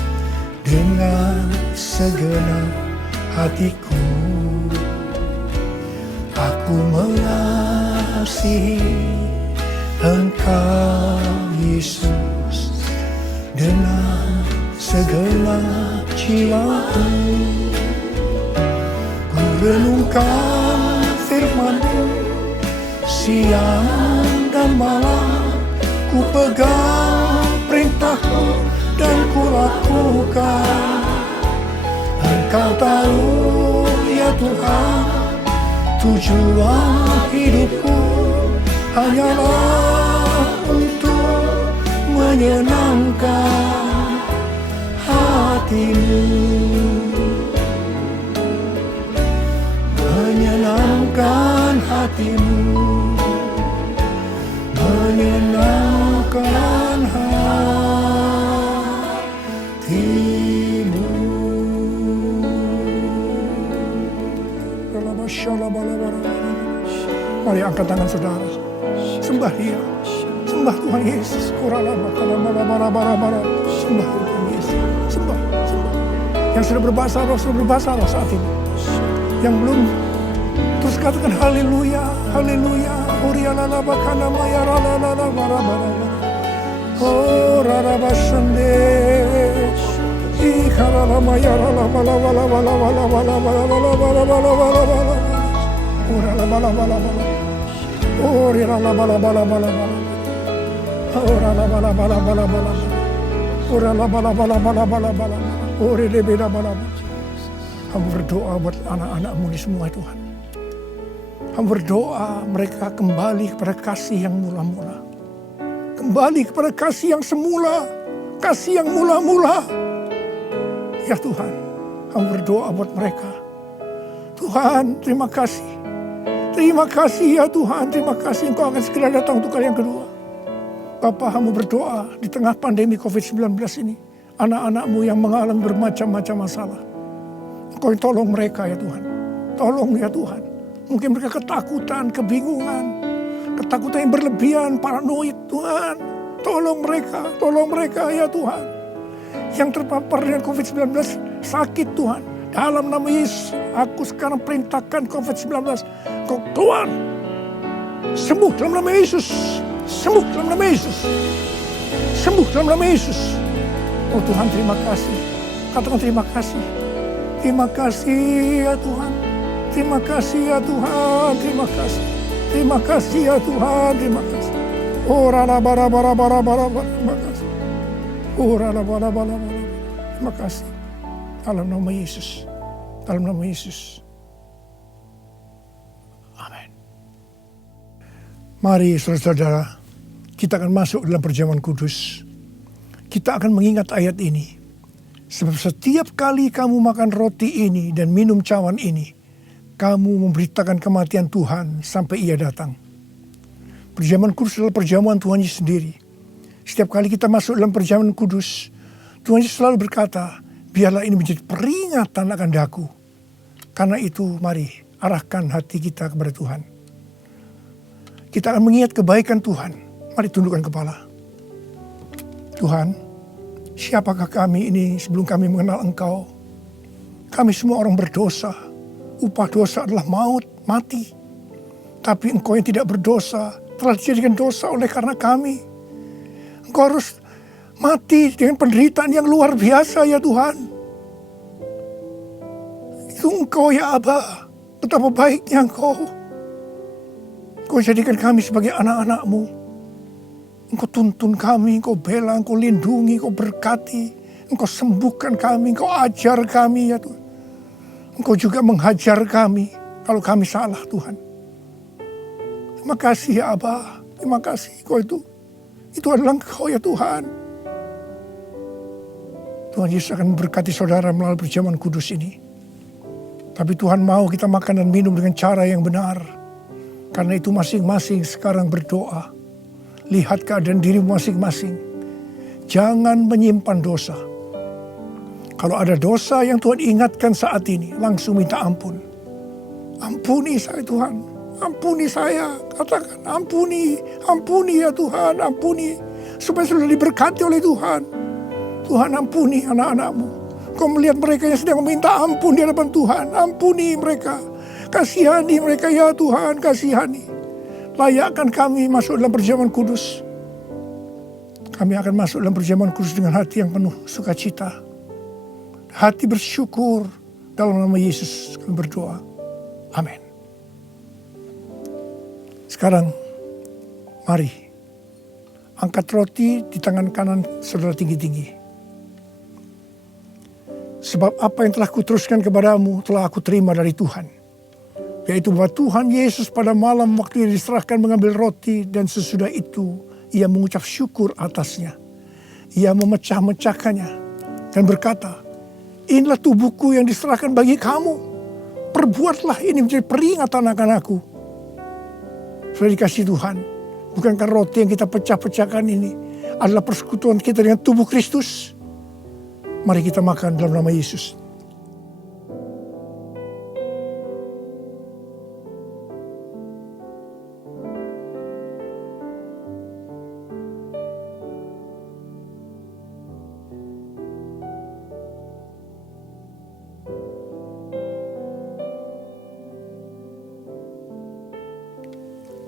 dengan segenap hatiku. Aku mengasihi Engkau Yesus dengan segenap jiwaku. Ku renungkan firman-Mu siang dan malam, ku pegang perintah-Mu dan ku lakukan. Engkau tahu ya Tuhan, tujuan hidupku hanyalah untuk menyenangkan hati-Mu. hatimu, menyenangkan hatimu. Mari angkat tangan saudara, sembah Dia, sembah Tuhan Yesus. Sembah Tuhan Yesus, sembah. Yang sudah berbahasa roh saat ini. Yang belum, terus katakan haleluya, haleluya. Oh rarabasande, ikaralama yarala bala bala bala bala bala bala bala bala bala bala bala. Orala bala bala bala. Orala bala bala bala bala. Orala bala bala bala bala. Orala bala bala bala bala bala. Orele beda bala bala. Hamba berdoa buat anak-anak-Mu di semua Tuhan. Hamba berdoa mereka kembali kepada kasih yang mula-mula. Kembali kepada kasih yang semula. Kasih yang mula-mula. Ya Tuhan, hamba berdoa buat mereka. Tuhan, terima kasih. Terima kasih ya Tuhan, terima kasih Engkau akan segera datang untuk kali yang kedua. Bapa, hamba berdoa di tengah pandemi COVID-19 ini. Anak-anak-Mu yang mengalami bermacam-macam masalah. Engkau tolong mereka ya Tuhan. Tolong ya Tuhan. Mungkin mereka ketakutan, kebingungan. Ketakutan yang berlebihan, paranoid Tuhan. Tolong mereka ya Tuhan. Yang terpapar dengan COVID-19 sakit Tuhan. Dalam nama Yesus, aku sekarang perintahkan COVID-19. Kau keluar. Sembuh dalam nama Yesus. Sembuh dalam nama Yesus. Sembuh dalam nama Yesus. Oh Tuhan, terima kasih. Katakan terima kasih. Terima kasih ya Tuhan. Terima kasih ya Tuhan. Terima kasih. Terima kasih ya Tuhan. Terima kasih. Oh rana bara bara bara bara. Terima kasih. Oh rana bara bara bara. Terima kasih. Dalam nama Yesus. Dalam nama Yesus. Amin. Mari saudara-saudara, kita akan masuk dalam perjamuan kudus. Kita akan mengingat ayat ini. Sebab setiap kali kamu makan roti ini dan minum cawan ini, kamu memberitakan kematian Tuhan sampai Ia datang. Perjamuan kudus adalah perjamuan Tuhan Yesus sendiri. Setiap kali kita masuk dalam perjamuan kudus, Tuhan Yesus selalu berkata, biarlah ini menjadi peringatan akan daku. Karena itu mari arahkan hati kita kepada Tuhan. Kita akan mengingat kebaikan Tuhan. Mari tundukkan kepala. Tuhan, siapakah kami ini sebelum kami mengenal Engkau? Kami semua orang berdosa. Upah dosa adalah maut, mati. Tapi Engkau yang tidak berdosa telah dijadikan dosa oleh karena kami. Engkau harus mati dengan penderitaan yang luar biasa ya Tuhan. Itu Engkau ya Aba. Betapa baiknya Engkau. Engkau jadikan kami sebagai anak-anak-Mu. Engkau tuntun kami, Engkau bela, Engkau lindungi, Engkau berkati. Engkau sembuhkan kami, Engkau ajar kami ya Tuhan. Engkau juga menghajar kami kalau kami salah Tuhan. Terima kasih ya Aba. Terima kasih Engkau itu adalah Engkau ya Tuhan. Tuhan Yesus akan memberkati saudara melalui perjamuan kudus ini. Tapi Tuhan mau kita makan dan minum dengan cara yang benar. Karena itu masing-masing sekarang berdoa. Lihat keadaan dirimu masing-masing. Jangan menyimpan dosa. Kalau ada dosa yang Tuhan ingatkan saat ini, langsung minta ampun. Ampuni saya Tuhan. Ampuni saya. Katakan ampuni. Ampuni ya Tuhan. Ampuni. Supaya sudah diberkati oleh Tuhan. Tuhan ampuni anak-anak-Mu. Kau melihat mereka yang sedang meminta ampun di hadapan Tuhan. Ampuni mereka. Kasihani mereka ya Tuhan. Kasihani. Layakkan kami masuk dalam perjamuan kudus. Kami akan masuk dalam perjamuan kudus dengan hati yang penuh sukacita. Hati bersyukur. Dalam nama Yesus kami berdoa. Amin. Sekarang mari angkat roti di tangan kanan saudara tinggi-tinggi. Sebab apa yang telah kuteruskan kepadamu telah aku terima dari Tuhan. Yaitu bahwa Tuhan Yesus pada malam waktu Ia diserahkan mengambil roti dan sesudah itu Ia mengucap syukur atasnya. Ia memecah-mecahkannya dan berkata, inilah tubuhku yang diserahkan bagi kamu. Perbuatlah ini menjadi peringatan akan aku. Sudah dikasih Tuhan. Bukankah roti yang kita pecah-pecahkan ini adalah persekutuan kita dengan tubuh Kristus? Mari kita makan dalam nama Yesus.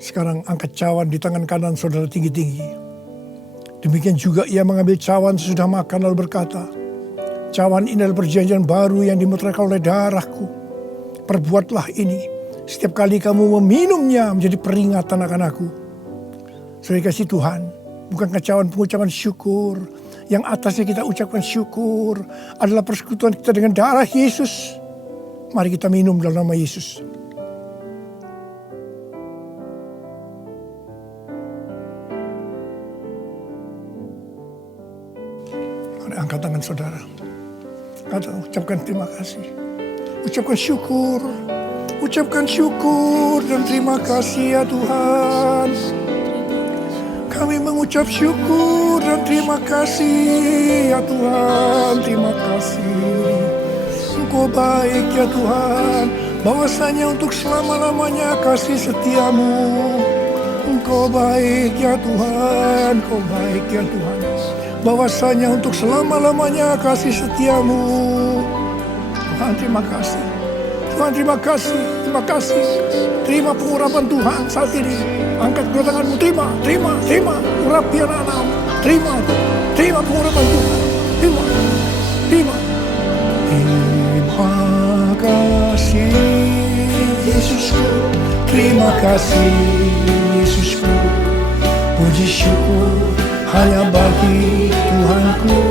Sekarang angkat cawan di tangan kanan saudara tinggi-tinggi. Demikian juga ia mengambil cawan sesudah makan lalu berkata, cawan ini adalah perjanjian baru yang dimeteraikan oleh darahku. Perbuatlah ini setiap kali kamu meminumnya menjadi peringatan akan aku. Saudara kasih Tuhan, bukankah cawan pengucapan syukur yang atasnya kita ucapkan syukur adalah persekutuan kita dengan darah Yesus? Mari kita minum dalam nama Yesus. Angkat tangan saudara. Ucapkan terima kasih. Ucapkan syukur. Ucapkan syukur dan terima kasih ya Tuhan. Kami mengucap syukur dan terima kasih ya Tuhan. Terima kasih. Engkau baik ya Tuhan. Bahwasanya untuk selama-lamanya kasih setiamu. Engkau baik ya Tuhan. Engkau baik ya Tuhan. Bahwasanya untuk selama-lamanya kasih setiamu. Tuhan terima kasih. Tuhan terima kasih. Terima kasih. Terima pengurapan Tuhan saat ini. Angkat kedua tanganmu. Terima. Urapi anak-anakmu. Terima pengurapan Tuhan. Terima. Terima kasih Yesusku. Terima kasih Yesusku. Puji syukur hanya bagi Tuhanku.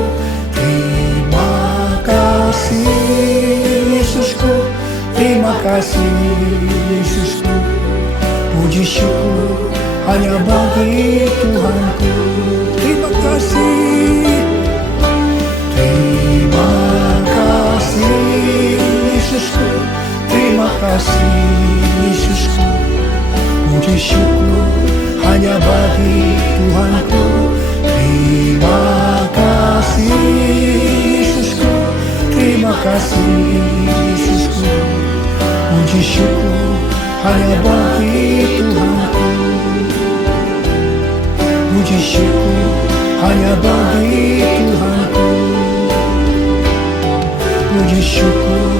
Terima kasih Yesusku. Terima kasih Yesusku. Puji syukur hanya bagi Tuhanku. Terima kasih. Terima kasih Yesusku. Terima kasih Yesusku. Puji syukur hanya bagi Tuhanku. Terima kasih Yesusku. Terima kasih Yesusku. Puji syukur hanya bagi Tuhanku. Puji syukur hanya bagi Tuhanku. Puji syukur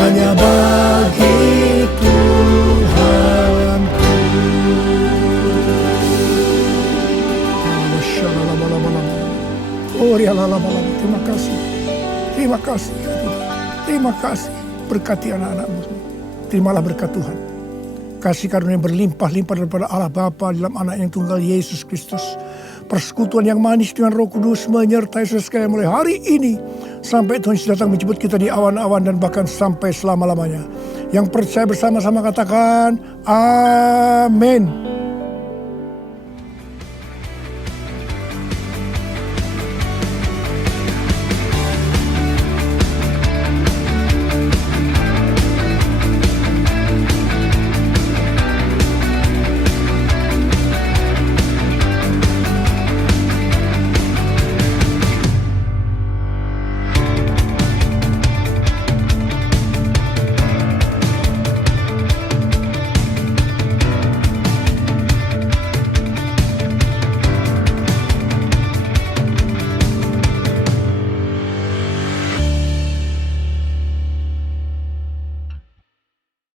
hanya bagi Tuhanku. Oh, terima kasih. Terima kasih. Terima kasih. Berkati anak-anakmu. Terimalah berkat Tuhan. Kasih karunia berlimpah-limpah daripada Allah Bapa dalam anak yang tunggal Yesus Kristus. Persekutuan yang manis dengan Roh Kudus menyertai saudara sekalian mulai hari ini sampai Tuhan Yesus datang menjemput kita di awan-awan dan bahkan sampai selama-lamanya. Yang percaya bersama-sama katakan amin.